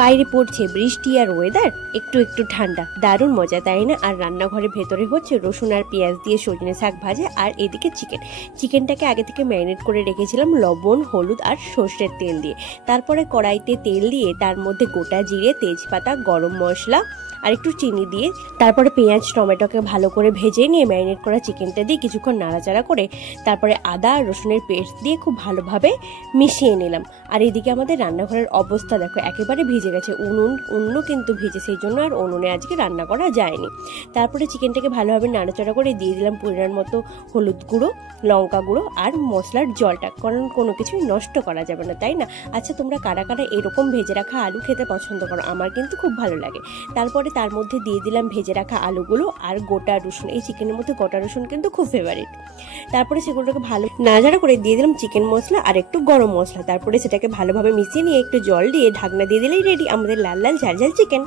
বাইরে পড়ছে বৃষ্টি আর ওয়েদার একটু একটু ঠান্ডা, দারুণ মজা তাই না? আর রান্নাঘরের ভেতরে হচ্ছে রসুন আর পেঁয়াজ দিয়ে সজনে শাক ভাজা, আর এদিকে চিকেনটাকে আগে থেকে ম্যারিনেট করে রেখেছিলাম লবণ, হলুদ আর সর্ষের তেল দিয়ে। তারপরে কড়াইতে তেল দিয়ে তার মধ্যে গোটা জিরে, তেজপাতা, গরম মশলা আর একটু চিনি দিয়ে তারপরে পেঁয়াজ টমেটোকে ভালো করে ভেজে নিয়ে ম্যারিনেট করা চিকেনটা দিয়ে কিছুক্ষণ নাড়াচাড়া করে তারপরে আদা আর রসুনের পেস্ট দিয়ে খুব ভালোভাবে মিশিয়ে নিলাম। আর এদিকে আমাদের রান্নাঘরের অবস্থা দেখো, একেবারে ভিজে গেছে, উনুনও কিন্তু ভিজে, সেই জন্য আর উনুনে আজকে রান্না করা যায়নি। তারপরে চিকেনটাকে ভালোভাবে নাড়াচাড়া করে দিয়ে দিলাম পরিমাণ মতো হলুদ গুঁড়ো, লঙ্কা গুঁড়ো আর মশলার জলটা, কারণ কোনো কিছুই নষ্ট করা যাবে না, তাই না? আচ্ছা, তোমরা কারা কারা এরকম ভেজে রাখা আলু খেতে পছন্দ করো? আমার কিন্তু খুব ভালো লাগে। তারপরে তার মধ্যে দিয়ে দিলাম ভেজে রাখা আলুগুলো আর গোটা রসুন। এই চিকেনের মধ্যে গোটা রসুন কিন্তু খুব ফেভারিট। তারপরে সেগুলোকে ভালো নাড়াচাড়া করে দিয়ে দিলাম চিকেন মশলা আর একটু গরম মশলা। তারপরে সেটাকে ভালোভাবে মিশিয়ে নিয়ে একটু জল দিয়ে ঢাকনা দিয়ে দিলেই রেডি আমাদের লাল লাল ঝাল ঝাল চিকেন।